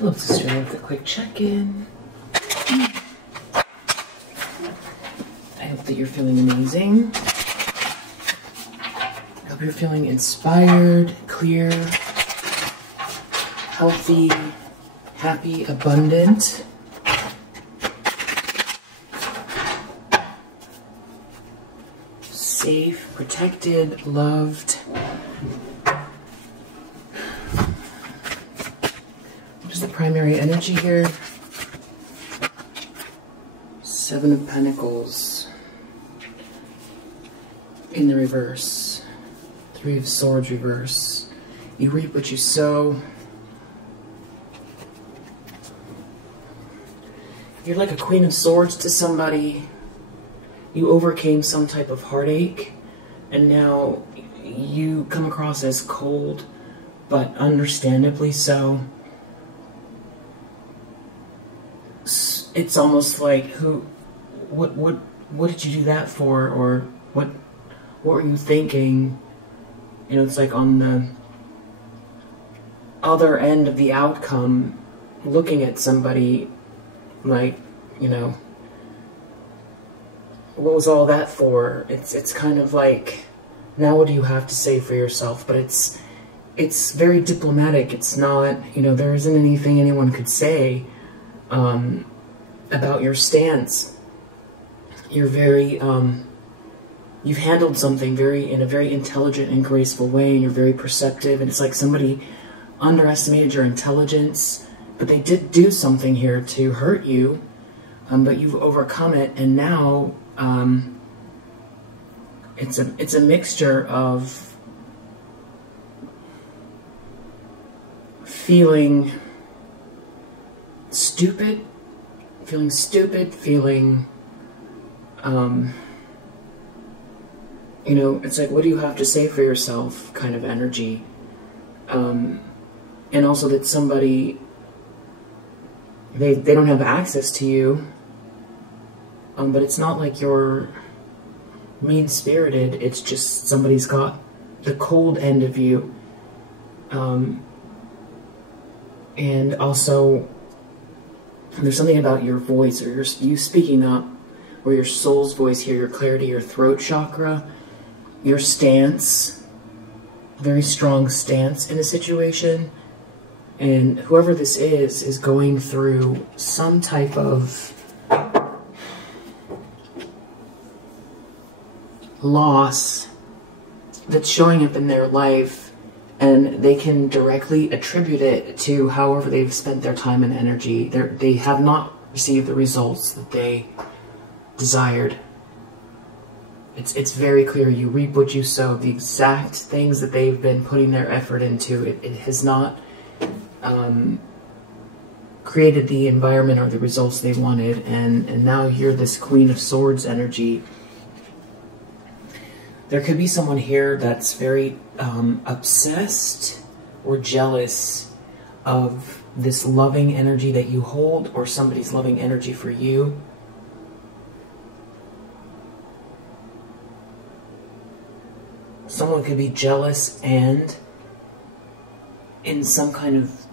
Hello, sister, with a quick check-in. I hope that you're feeling amazing. I hope you're feeling inspired, clear, healthy, happy, abundant. Safe, protected, loved. What is the primary energy here? Seven of Pentacles in the reverse. Three of Swords reverse. You reap what you sow. You're like a Queen of Swords to somebody. You overcame some type of heartache, and now you come across as cold, but understandably so. It's almost like, what did you do that for, or what were you thinking? You know, it's like on the other end of the outcome, looking at somebody like, you know, what was all that for? It's kind of like, now what do you have to say for yourself? But it's very diplomatic. It's not, you know, there isn't anything anyone could say about your stance. You're very, you've handled something in a very intelligent and graceful way, and you're very perceptive, and it's like somebody underestimated your intelligence, but they did do something here to hurt you, but you've overcome it, and now it's a mixture of feeling stupid, feeling you know, it's like, what do you have to say for yourself kind of energy. And also that somebody, they don't have access to you, but it's not like you're mean-spirited, it's just somebody's got the cold end of you. And also, there's something about your voice, or you speaking up, or your soul's voice here, your clarity, your throat chakra, your stance, very strong stance in a situation. And whoever this is going through some type of loss that's showing up in their life, and they can directly attribute it to however they've spent their time and energy. They have not received the results that they desired. It's very clear. You reap what you sow. The exact things that they've been putting their effort into, it has not created the environment or the results they wanted, and now you're this Queen of Swords energy. There could be someone here that's very obsessed or jealous of this loving energy that you hold, or somebody's loving energy for you. Someone could be jealous and in some kind of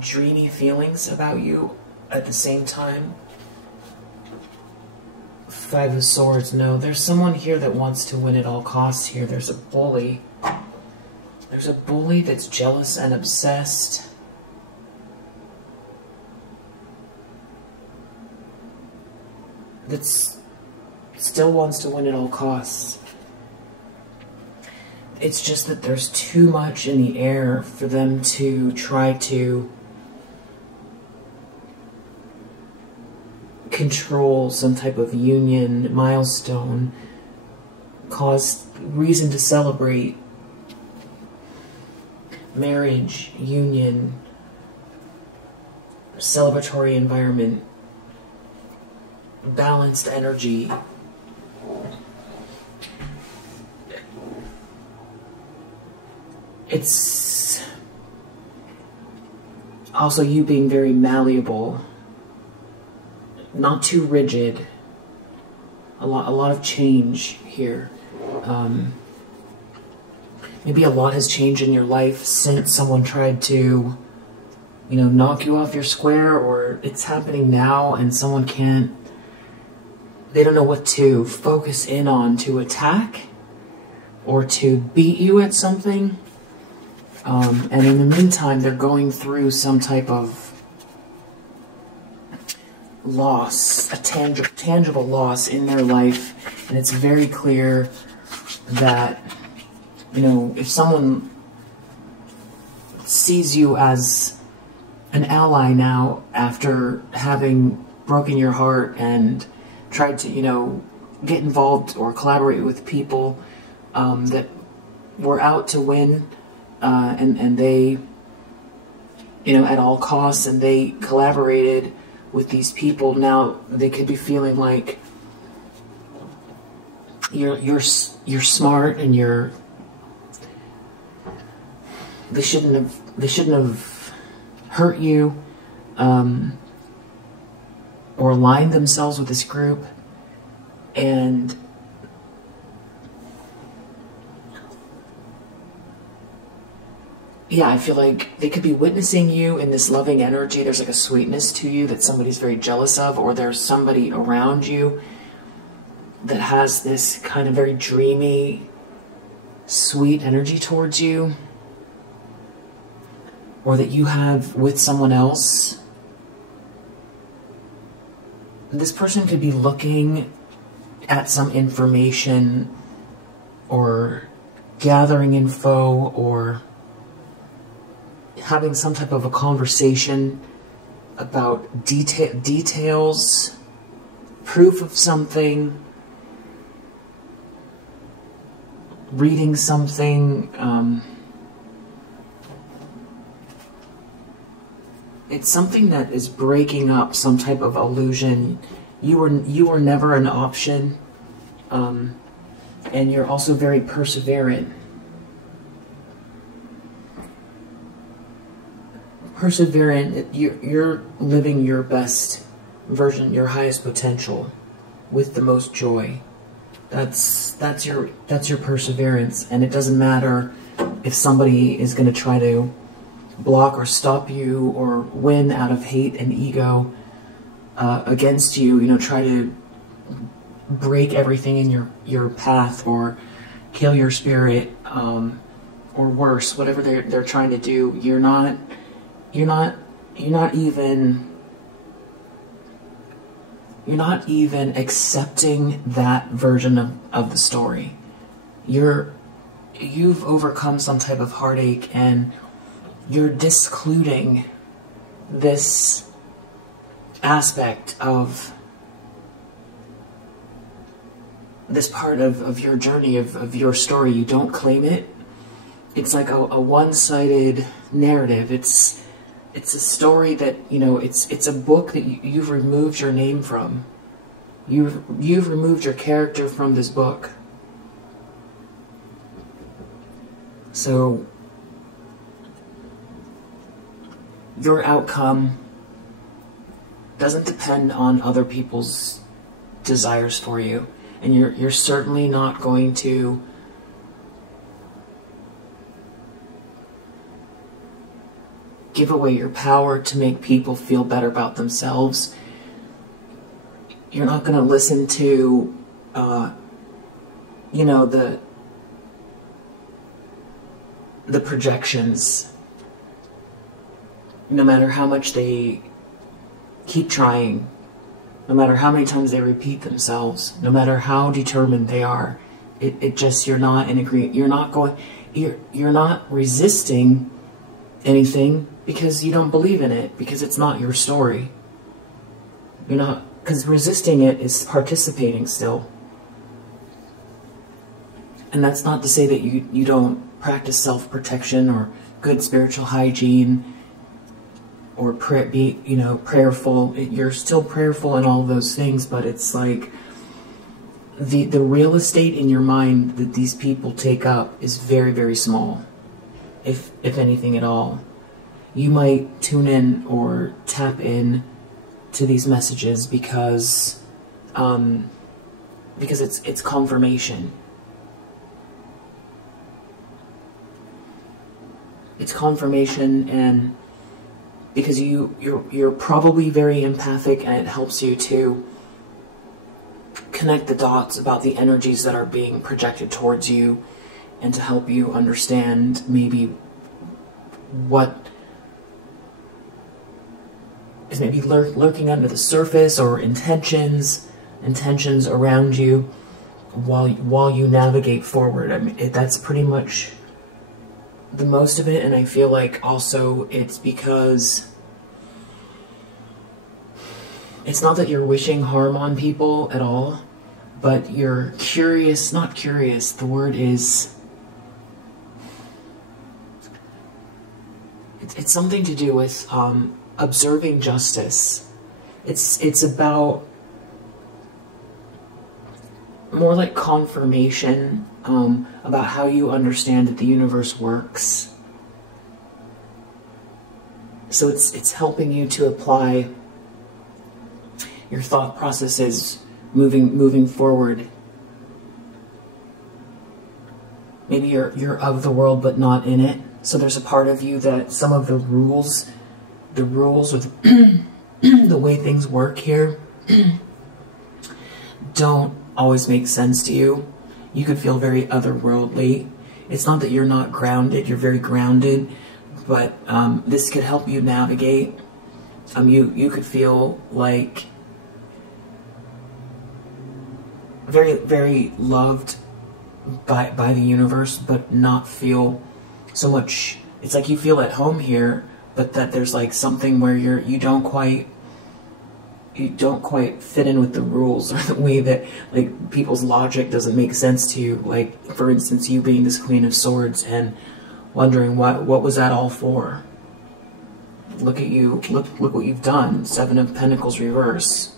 dreamy feelings about you at the same time. Five of Swords, no. There's someone here that wants to win at all costs here. There's a bully. There's a bully that's jealous and obsessed. That still wants to win at all costs. It's just that there's too much in the air for them to try to control some type of union, milestone, cause reason to celebrate, marriage, union, celebratory environment, balanced energy. It's also you being very malleable, not too rigid. A lot of change here. Maybe a lot has changed in your life since someone tried to you know, knock you off your square, or it's happening now and someone can't, they don't know what to focus in on to attack or to beat you at something. And in the meantime, they're going through some type of loss, a tangible loss in their life. And it's very clear that, you know, if someone sees you as an ally now after having broken your heart and tried to, you know, get involved or collaborate with people that were out to win, and they, you know, at all costs, and they collaborated with these people, now they could be feeling like you're smart and they shouldn't have hurt you, or aligned themselves with this group. And yeah, I feel like they could be witnessing you in this loving energy. There's like a sweetness to you that somebody's very jealous of, or there's somebody around you that has this kind of very dreamy, sweet energy towards you, or that you have with someone else. This person could be looking at some information or gathering info or having some type of a conversation about details, proof of something, reading something. It's something that is breaking up some type of illusion. You were never an option, and you're also very perseverant. You're living your best version, your highest potential, with the most joy. That's your perseverance, and it doesn't matter if somebody is going to try to block or stop you or win out of hate and ego against you. You know, try to break everything in your path or kill your spirit, or worse, whatever they're trying to do. You're not even accepting that version of the story. You've overcome some type of heartache, and you're discluding this aspect of this part of your journey, of your story. You don't claim it. It's like a one-sided narrative. It's a story that, you know, it's a book that you've removed your name from. You've removed your character from this book. So your outcome doesn't depend on other people's desires for you, and you're certainly not going to give away your power to make people feel better about themselves. You're not going to listen to, you know, the projections, no matter how much they keep trying, no matter how many times they repeat themselves, no matter how determined they are. It just, you're not in agreement. You're not resisting anything because you don't believe in it, because it's not your story. You're not, because resisting it is participating still. And that's not to say that you don't practice self-protection or good spiritual hygiene or be, you know, prayerful. You're still prayerful and all those things, but it's like the real estate in your mind that these people take up is very, very small, if anything at all. You might tune in or tap in to these messages because it's confirmation. It's confirmation, and because you're probably very empathic, and it helps you to connect the dots about the energies that are being projected towards you, and to help you understand maybe what is maybe lurking under the surface, or intentions around you while you navigate forward. I mean, that's pretty much the most of it. And I feel like also it's because it's not that you're wishing harm on people at all, but you're curious, not curious, the word is, it's something to do with observing justice. It's about more like confirmation about how you understand that the universe works. So it's helping you to apply your thought processes moving forward. Maybe you're of the world but not in it. So there's a part of you that some of the rules with the way things work here don't always make sense to you. You could feel very otherworldly. It's not that you're not grounded, you're very grounded, but this could help you navigate. You could feel like very, very loved by the universe, but not feel so much. It's like you feel at home here, but that there's like something where you don't quite fit in with the rules, or the way that like people's logic doesn't make sense to you. Like, for instance, you being this Queen of Swords and wondering what was that all for? Look at you, look what you've done. Seven of Pentacles reverse.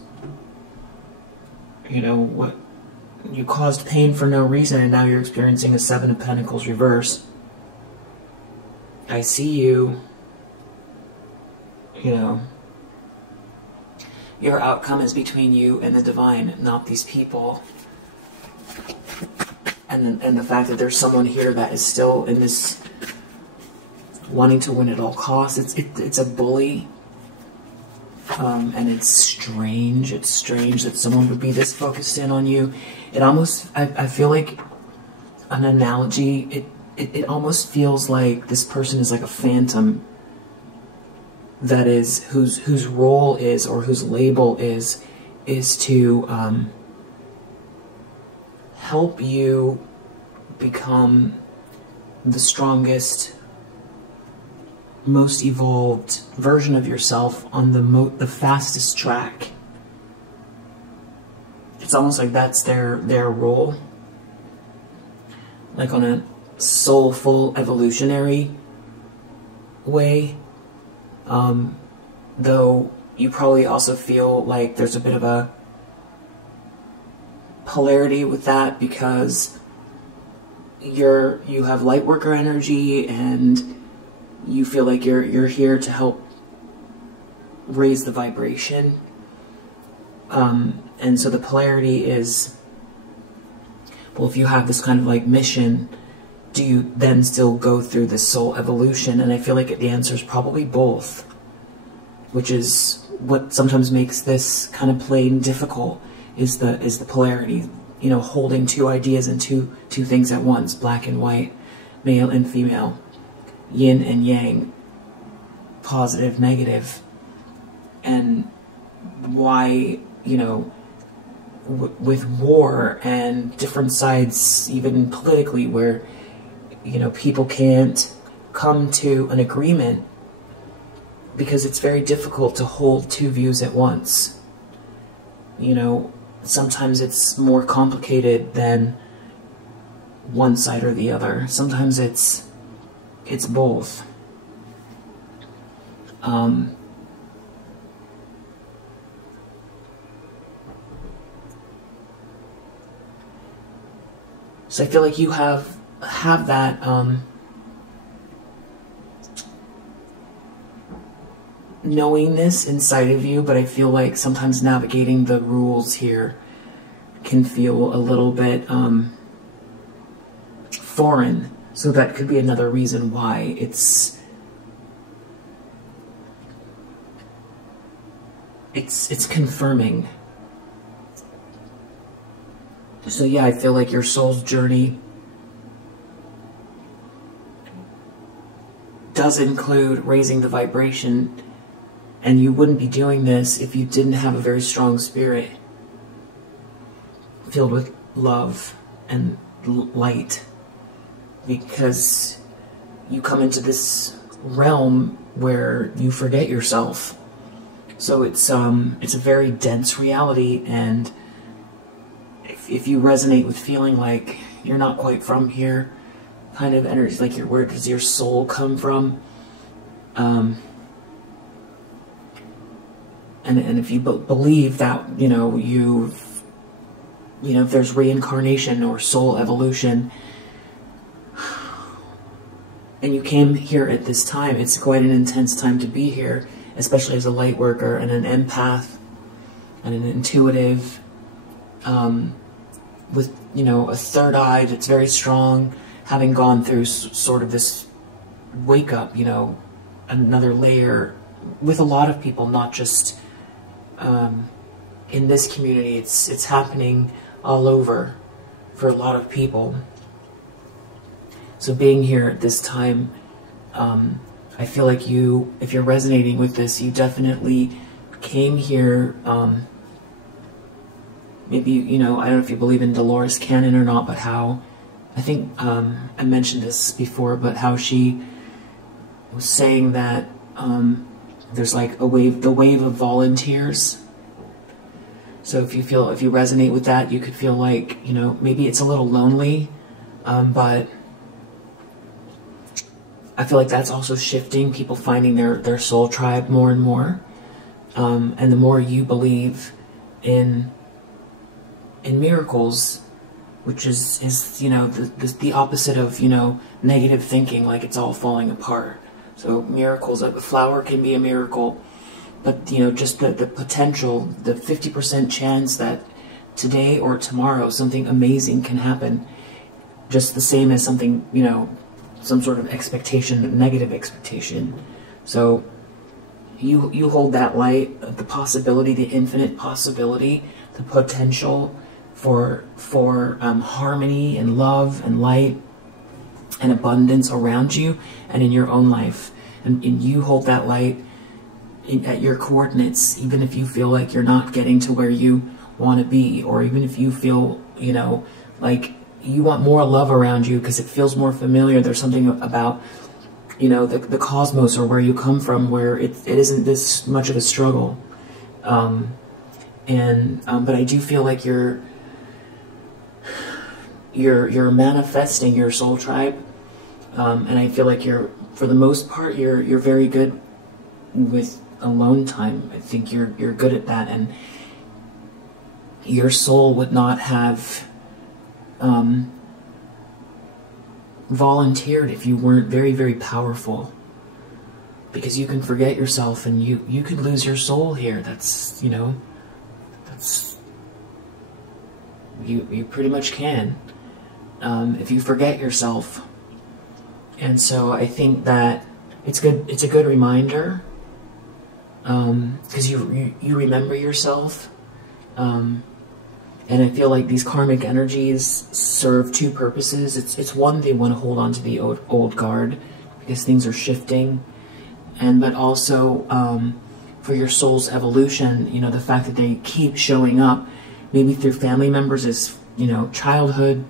You know what? You caused pain for no reason, and now you're experiencing a Seven of Pentacles reverse. I see you. You know, your outcome is between you and the divine, not these people. And the fact that there's someone here that is still in this wanting to win at all costs. It's a bully. And it's strange. It's strange that someone would be this focused in on you. It almost, I feel like an analogy, it almost feels like this person is like a phantom that is, whose role is, or whose label is to help you become the strongest, most evolved version of yourself on the fastest track. It's almost like that's their role, like on a soulful evolutionary way. Though you probably also feel like there's a bit of a polarity with that, because you have light worker energy, and you feel like you're here to help raise the vibration. And so the polarity is, well, if you have this kind of like mission, do you then still go through this soul evolution? And I feel like the answer is probably both, which is what sometimes makes this kind of playing difficult, is the polarity, you know, holding two ideas and two things at once, black and white, male and female, yin and yang, positive, negative. And why, you know, with war and different sides, even politically, where, you know, people can't come to an agreement because it's very difficult to hold two views at once. You know, sometimes it's more complicated than one side or the other. Sometimes it's both. So I feel like you have that knowingness inside of you, but I feel like sometimes navigating the rules here can feel a little bit foreign. So that could be another reason why it's it's confirming. So yeah, I feel like your soul's journey does include raising the vibration, and you wouldn't be doing this if you didn't have a very strong spirit filled with love and light, because you come into this realm where you forget yourself. So it's a very dense reality, and if you resonate with feeling like you're not quite from here, kind of energy, like where does your soul come from? And if you believe that, if there's reincarnation or soul evolution, and you came here at this time, it's quite an intense time to be here, especially as a light worker and an empath and an intuitive, with, a third eye that's very strong, having gone through sort of this wake up, another layer with a lot of people, not just in this community. It's happening all over for a lot of people. So being here at this time, I feel like if you're resonating with this, you definitely came here, maybe, I don't know if you believe in Dolores Cannon or not, but how, I think I mentioned this before, but how she was saying that there's like the wave of volunteers. So if you resonate with that, you could feel like, maybe it's a little lonely, but I feel like that's also shifting, people finding their soul tribe more and more. And the more you believe in miracles, which is the opposite of, negative thinking, like it's all falling apart. So miracles, like the flower can be a miracle, but, just the potential, the 50% chance that today or tomorrow something amazing can happen, just the same as something, some sort of expectation, negative expectation. So you hold that light, the possibility, the infinite possibility, the potential for harmony and love and light and abundance around you and in your own life. And you hold that light at your coordinates, even if you feel like you're not getting to where you want to be, or even if you feel, like you want more love around you because it feels more familiar. There's something about, the cosmos or where you come from where it isn't this much of a struggle. But I do feel like you're manifesting your soul tribe, and I feel like for the most part, you're very good with alone time. I think you're good at that, and your soul would not have volunteered if you weren't very, very powerful, because you can forget yourself and you could lose your soul here. That's you pretty much can, if you forget yourself. And so I think that it's a good reminder, because you remember yourself. And I feel like these karmic energies serve two purposes. It's one, they want to hold on to the old guard because things are shifting, but also for your soul's evolution. The fact that they keep showing up, maybe through family members as childhood,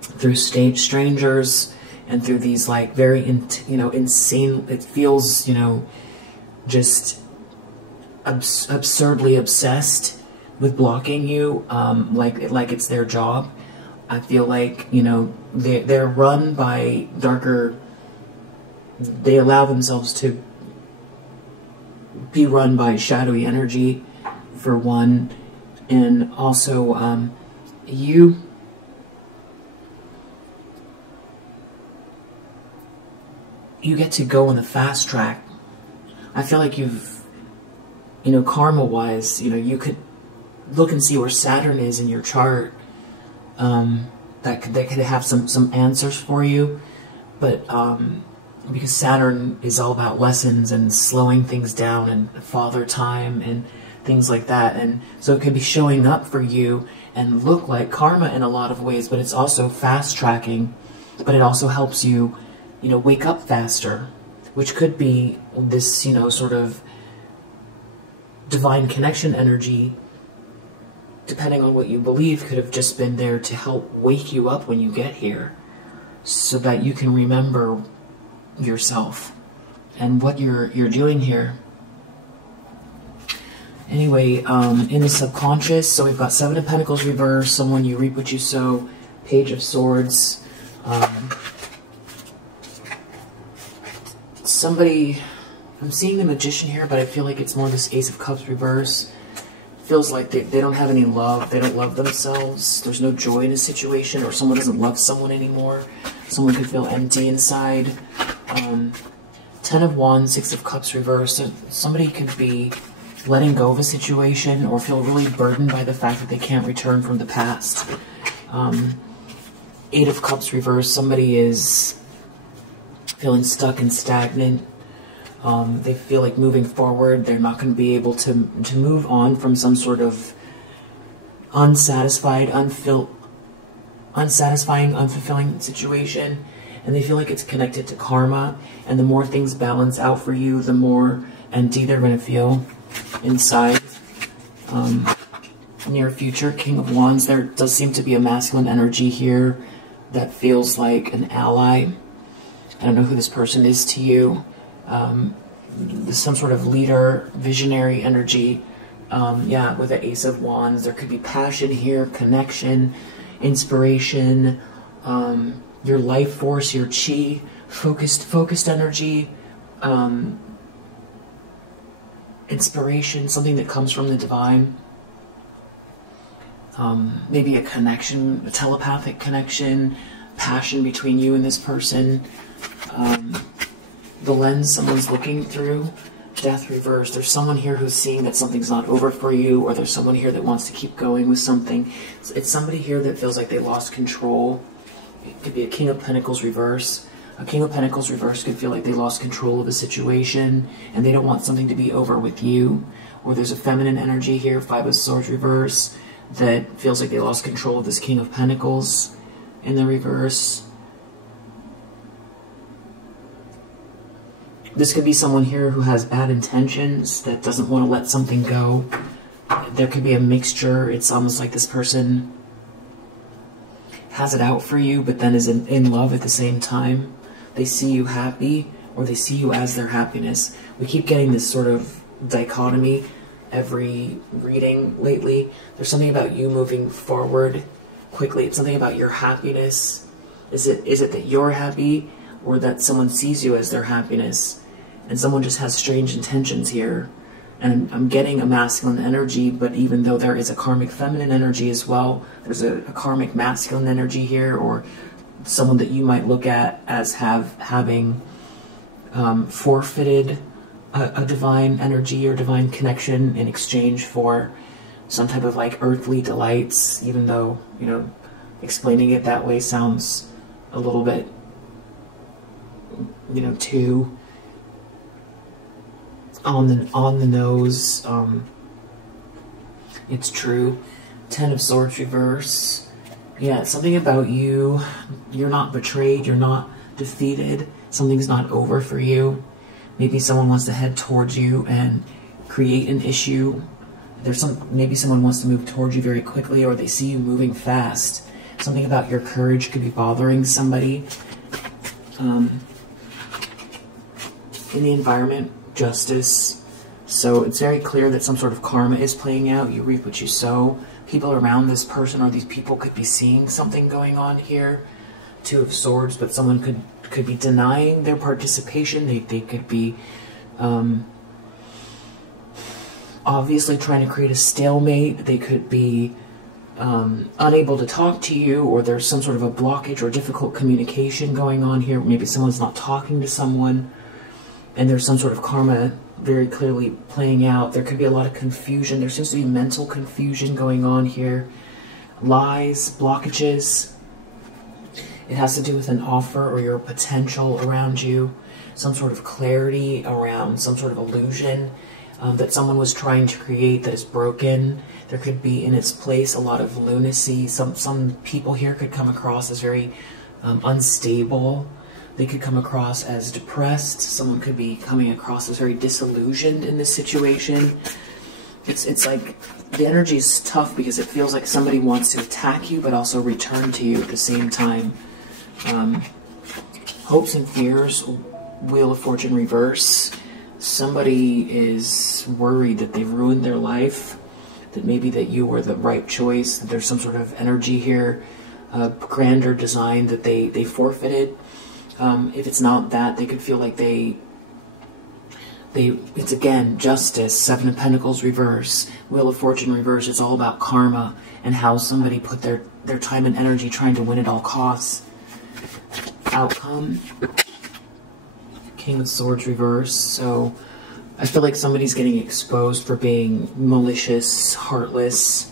through strangers, and through these like very insane. It feels just absurdly obsessed with blocking you, like it's their job. I feel like, they're run by darker, they allow themselves to be run by shadowy energy, for one, and also, you get to go on the fast track. I feel like you've, karma-wise, you could look and see where Saturn is in your chart. That could have some answers for you, but because Saturn is all about lessons and slowing things down and father time, and things like that. And so it could be showing up for you and look like karma in a lot of ways, but it's also fast tracking, but it also helps you, you know, wake up faster, which could be this, you know, sort of divine connection energy, depending on what you believe, could have just been there to help wake you up when you get here, so that you can remember yourself and what you're doing here. Anyway, in the subconscious, so we've got Seven of Pentacles reversed, someone you reap what you sow, Page of Swords, somebody, I'm seeing the Magician here, but I feel like it's more this Ace of Cups reverse. Feels like they don't have any love, they don't love themselves, there's no joy in a situation, or someone doesn't love someone anymore. Someone could feel empty inside. Ten of Wands, Six of Cups reversed. So somebody could be letting go of a situation or feel really burdened by the fact that they can't return from the past. Eight of Cups reversed. Somebody is feeling stuck and stagnant. They feel like moving forward, they're not going to be able to move on from some sort of unsatisfying, unfulfilling situation. And they feel like it's connected to karma. And the more things balance out for you, the more empty they're going to feel inside. Near future, King of Wands, there does seem to be a masculine energy here that feels like an ally. I don't know who this person is to you. Some sort of leader, visionary energy. Yeah, with the Ace of Wands, there could be passion here, connection, inspiration, your life force, your chi, focused energy, inspiration, something that comes from the divine. Maybe a connection, a telepathic connection, passion between you and this person. The lens someone's looking through, Death reversed. There's someone here who's seeing that something's not over for you, or there's someone here that wants to keep going with something. It's somebody here that feels like they lost control. It could be a King of Pentacles reverse. A King of Pentacles reverse could feel like they lost control of a situation and they don't want something to be over with you. Or there's a feminine energy here, Five of Swords reverse, that feels like they lost control of this King of Pentacles in the reverse. This could be someone here who has bad intentions, that doesn't want to let something go. There could be a mixture. It's almost like this person has it out for you, but then is in love at the same time. They see you happy, or they see you as their happiness. We keep getting this sort of dichotomy every reading lately. There's something about you moving forward quickly. It's something about your happiness. Is it that you're happy, or that someone sees you as their happiness? And someone just has strange intentions here. And I'm getting a masculine energy, but even though there is a karmic feminine energy as well, there's a karmic masculine energy here, or someone that you might look at as having forfeited a divine energy or divine connection in exchange for some type of like earthly delights, even though, you know, explaining it that way sounds a little bit, you know, too on the nose. It's true. Ten of Swords reverse. Yeah, it's something about you. You're not betrayed. You're not defeated. Something's not over for you. Maybe someone wants to head towards you and create an issue. Maybe someone wants to move towards you very quickly, or they see you moving fast. Something about your courage could be bothering somebody. In the environment, justice. So it's very clear that some sort of karma is playing out. You reap what you sow. People around this person, or these people, could be seeing something going on here. Two of Swords, but someone could be denying their participation. They could be obviously trying to create a stalemate. They could be unable to talk to you, or there's some sort of a blockage or difficult communication going on here. Maybe someone's not talking to someone, and there's some sort of karma very clearly playing out. There could be a lot of confusion. There seems to be mental confusion going on here. Lies, blockages. It has to do with an offer or your potential around you. some sort of clarity around some sort of illusion that someone was trying to create that is broken. There could be in its place a lot of lunacy. Some people here could come across as very unstable. They could come across as depressed. Someone could be coming across as very disillusioned in this situation. It's like the energy is tough because it feels like somebody wants to attack you but also return to you at the same time. Hopes and fears, Wheel of Fortune reverse. Somebody is worried that they've ruined their life, that maybe that you were the right choice, that there's some sort of energy here, a grander design that they forfeited. If it's not that, they could feel like it's again, justice, Seven of Pentacles reverse, Wheel of Fortune reverse. It's all about karma and how somebody put their time and energy trying to win at all costs. Outcome, King of Swords reverse. So I feel like somebody's getting exposed for being malicious, heartless.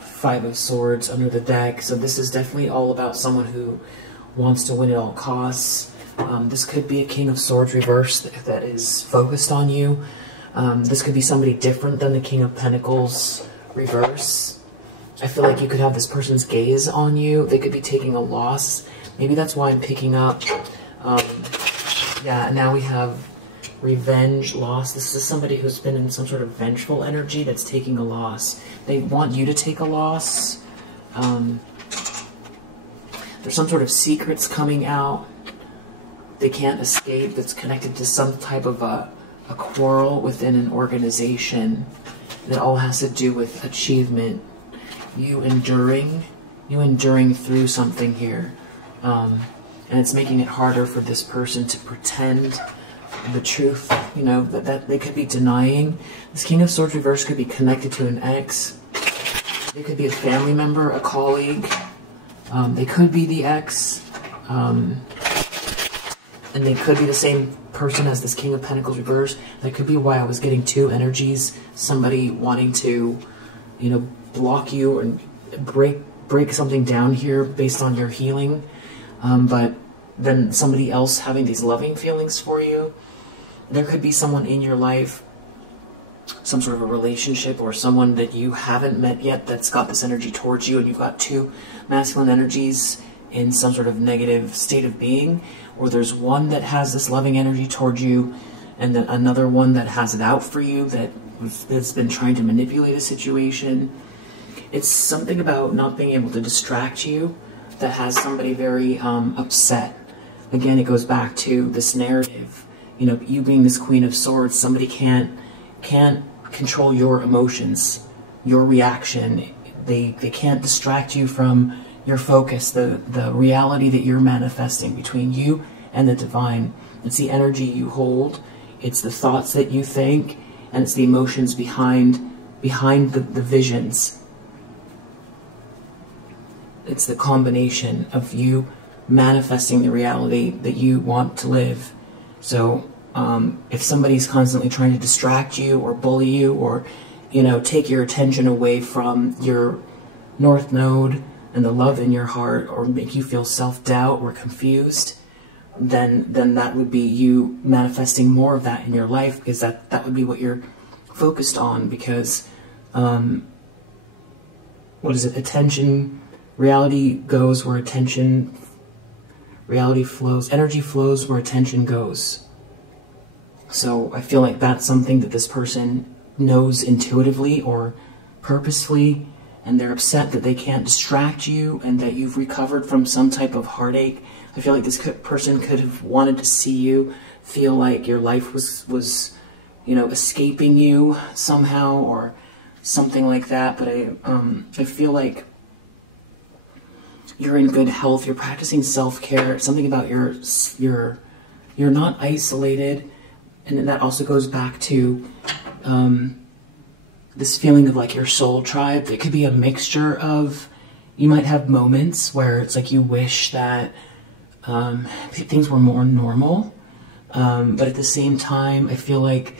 Five of Swords under the deck. So this is definitely all about someone who wants to win at all costs. This could be a King of Swords reverse that is focused on you. This could be somebody different than the King of Pentacles reverse. I feel like you could have this person's gaze on you. They could be taking a loss. Maybe that's why I'm picking up. Yeah, now we have revenge, loss. This is somebody who's been in some sort of vengeful energy that's taking a loss. They want you to take a loss. There's some sort of secrets coming out they can't escape that's connected to some type of a quarrel within an organization. That all has to do with achievement. You enduring through something here. And it's making it harder for this person to pretend the truth, you know, that they could be denying. This King of Swords reverse could be connected to an ex. It could be a family member, a colleague. They could be the ex. And they could be the same person as this King of Pentacles reverse. That could be why I was getting two energies. Somebody wanting to, you know, block you and break something down here based on your healing. But then somebody else having these loving feelings for you. There could be someone in your life, some sort of a relationship or someone that you haven't met yet that's got this energy towards you, and you've got two masculine energies in some sort of negative state of being, or there's one that has this loving energy towards you and then another one that has it out for you that's been trying to manipulate a situation. It's something about not being able to distract you that has somebody very upset. Again, it goes back to this narrative. You know, you being this Queen of Swords, somebody can't control your emotions, your reaction. They can't distract you from your focus, the reality that you're manifesting between you and the divine. It's the energy you hold, it's the thoughts that you think, and it's the emotions behind the visions. It's the combination of you manifesting the reality that you want to live. So if somebody's constantly trying to distract you or bully you or, you know, take your attention away from your North Node and the love in your heart, or make you feel self-doubt or confused, then that would be you manifesting more of that in your life, because that would be what you're focused on. Because what is it? Attention, reality goes where attention, reality flows, energy flows where attention goes. So I feel like that's something that this person knows intuitively or purposefully, and they're upset that they can't distract you and that you've recovered from some type of heartache. I feel like this person could have wanted to see you feel like your life was you know, escaping you somehow or something like that. But I feel like you're in good health. You're practicing self-care. Something about you're not isolated, and that also goes back to this feeling of like your soul tribe. It could be a mixture of, you might have moments where it's like you wish that things were more normal, but at the same time, I feel like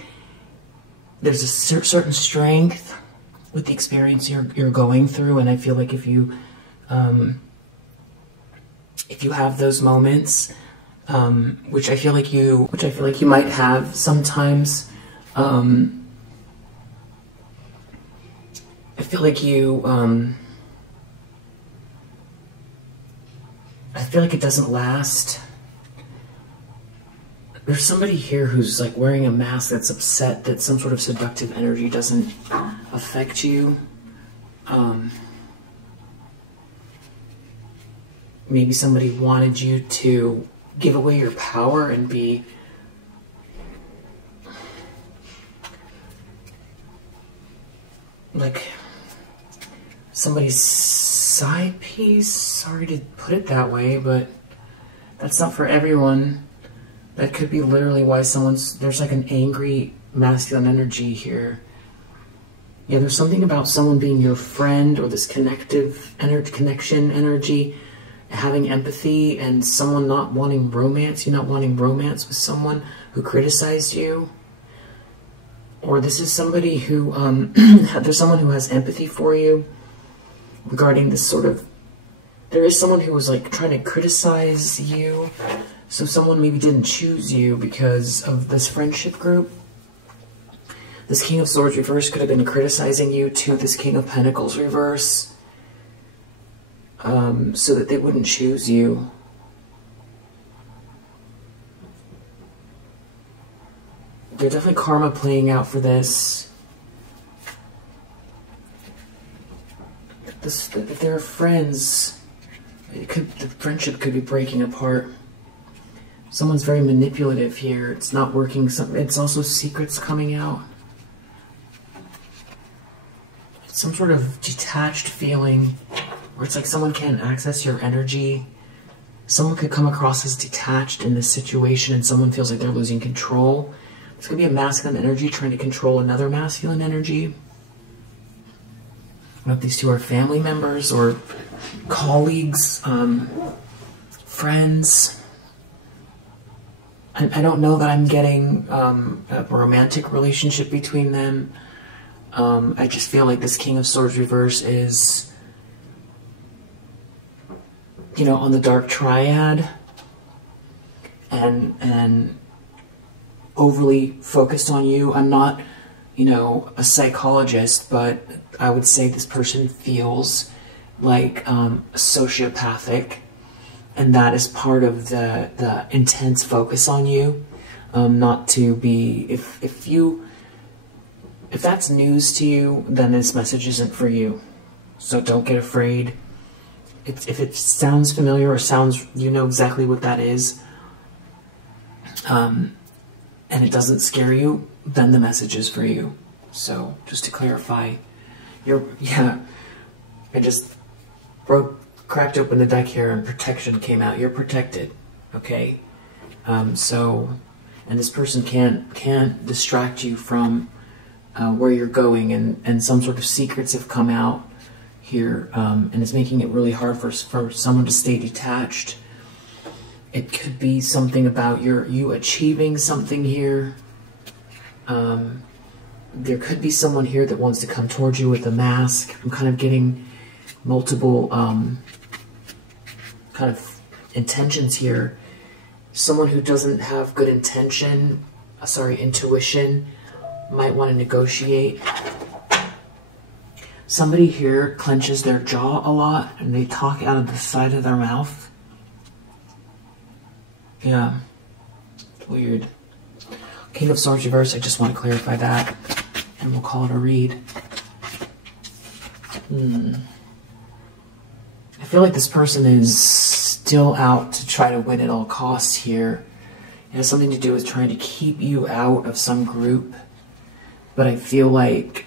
there's a certain strength with the experience you're going through, and I feel like if you have those moments, which I feel like you might have sometimes. I feel like it doesn't last. There's somebody here who's like wearing a mask that's upset that some sort of seductive energy doesn't affect you. Maybe somebody wanted you to give away your power and be like somebody's side piece. Sorry to put it that way, but that's not for everyone. That could be literally why there's like an angry masculine energy here. Yeah, there's something about someone being your friend, or this connection energy, having empathy, and someone not wanting romance. You're not wanting romance with someone who criticized you. Or this is somebody who, there's someone who has empathy for you regarding this sort of, there is someone who was like trying to criticize you. So someone maybe didn't choose you because of this friendship group. This King of Swords reverse could have been criticizing you to this King of Pentacles reverse, so that they wouldn't choose you. There's definitely karma playing out for this. If they're friends, the friendship could be breaking apart. Someone's very manipulative here. It's not working. It's also secrets coming out. It's some sort of detached feeling where it's like someone can't access your energy. Someone could come across as detached in this situation, and someone feels like they're losing control. This could be a masculine energy trying to control another masculine energy. I don't know if these two are family members or colleagues, friends. I don't know that I'm getting a romantic relationship between them. I just feel like this King of Swords reverse is, you know, on the dark triad and overly focused on you. I'm not, you know, a psychologist, but I would say this person feels like sociopathic. And that is part of the intense focus on you. Not to be, if that's news to you, then this message isn't for you. So don't get afraid. If it sounds familiar or sounds, you know exactly what that is, and it doesn't scare you, then the message is for you. So just to clarify, I just cracked open the deck here and protection came out. You're protected, okay? And this person can't distract you from where you're going, and some sort of secrets have come out here, and it's making it really hard for someone to stay detached. It could be something about you achieving something here. There could be someone here that wants to come towards you with a mask. I'm kind of getting multiple kind of intentions here. Someone who doesn't have good intuition might want to negotiate. Somebody here clenches their jaw a lot and they talk out of the side of their mouth. Yeah, weird. King of Swords reverse, I just want to clarify that, and we'll call it a read. I feel like this person is still out to try to win at all costs here. It has something to do with trying to keep you out of some group, but I feel like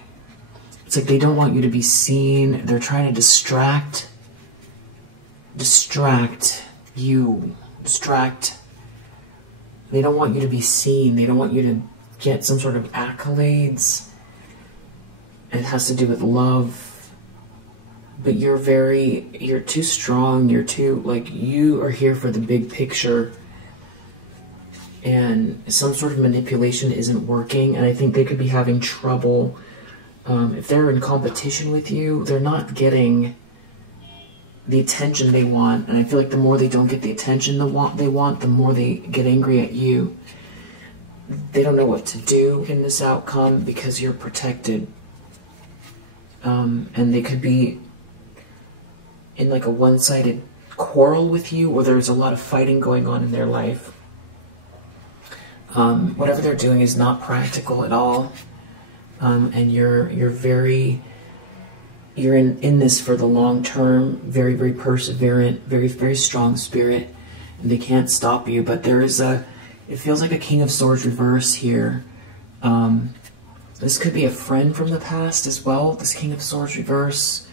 it's like they don't want you to be seen. They're trying to distract you. They don't want you to be seen. They don't want you to get some sort of accolades. It has to do with love. But you're too strong. You're too, like, you are here for the big picture. And some sort of manipulation isn't working. And I think they could be having trouble. If they're in competition with you, they're not getting the attention they want. And I feel like the more they don't get the attention they want, the more they get angry at you. They don't know what to do in this outcome because you're protected. And they could be in like a one-sided quarrel with you, or there's a lot of fighting going on in their life. Whatever they're doing is not practical at all. And you're in this for the long term, very, very perseverant, very, very strong spirit, and they can't stop you. But there is it feels like a King of Swords reverse here. This could be a friend from the past as well, this King of Swords reverse.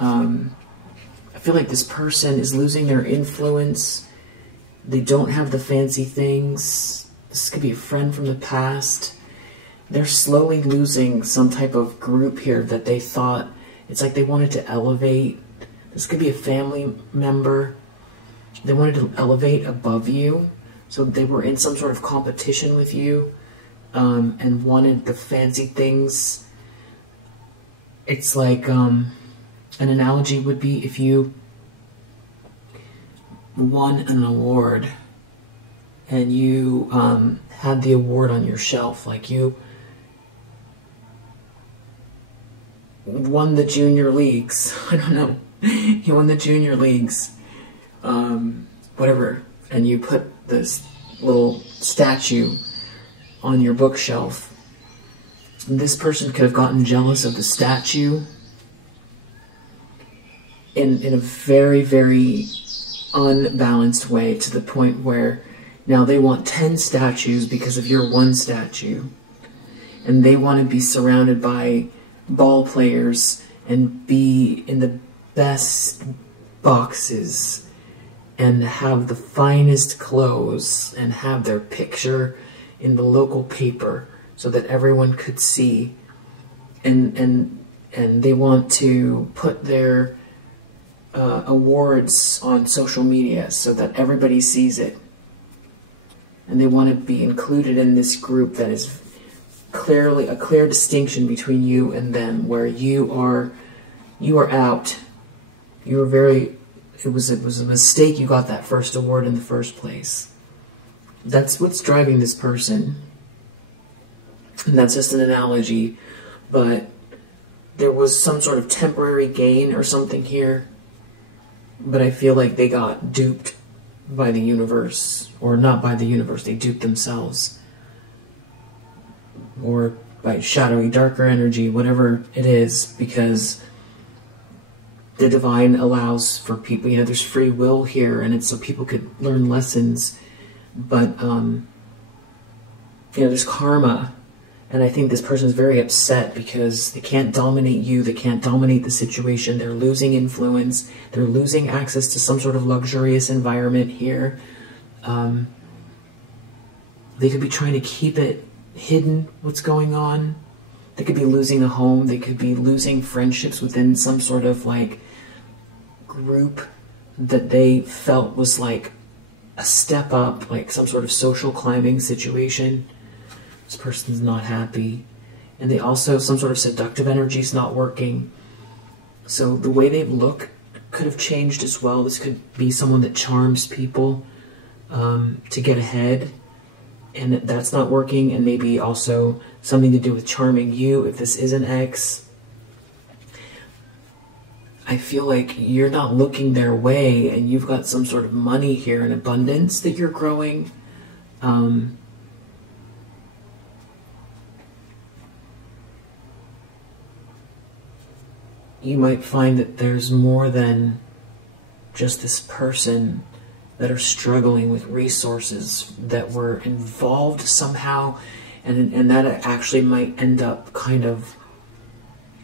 I feel like this person is losing their influence. They don't have the fancy things. This could be a friend from the past. They're slowly losing some type of group here that they thought, it's like they wanted to elevate. This could be a family member. They wanted to elevate above you. So they were in some sort of competition with you, and wanted the fancy things. It's like, an analogy would be if you won an award and you had the award on your shelf, like you won the junior leagues. I don't know. You won the junior leagues, whatever, and you put this little statue on your bookshelf. And this person could have gotten jealous of the statue in a very, very unbalanced way, to the point where now they want 10 statues because of your one statue. And they want to be surrounded by ball players and be in the best boxes and have the finest clothes and have their picture in the local paper so that everyone could see. And they want to put their awards on social media so that everybody sees it. And they want to be included in this group that is clearly a clear distinction between you and them, where you are out. You were very, it was a mistake you got that first award in the first place. That's what's driving this person. And that's just an analogy, but there was some sort of temporary gain or something here. But I feel like they got duped by the universe, or not by the universe, they duped themselves. Or by shadowy, darker energy, whatever it is, because the divine allows for people, there's free will here, and it's so people could learn lessons. But, there's karma. And I think this person is very upset because they can't dominate you. They can't dominate the situation. They're losing influence. They're losing access to some sort of luxurious environment here. They could be trying to keep it hidden, what's going on. They could be losing a home. They could be losing friendships within some sort of like group that they felt was like a step up, like some sort of social climbing situation. This person's not happy. And they also, some sort of seductive energy is not working. So the way they look could have changed as well. This could be someone that charms people to get ahead. And that's not working. And maybe also something to do with charming you if this is an ex. I feel like you're not looking their way, and you've got some sort of money here in abundance that you're growing. You might find that there's more than just this person that are struggling with resources that were involved somehow, and that actually might end up kind of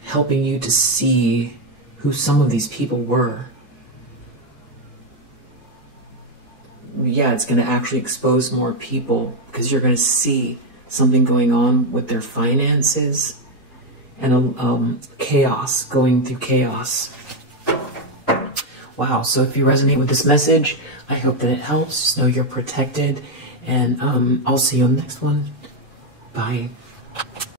helping you to see who some of these people were. Yeah, it's going to actually expose more people because you're going to see something going on with their finances. And chaos, going through chaos. Wow, so if you resonate with this message, I hope that it helps. Just know you're protected, and I'll see you on the next one. Bye.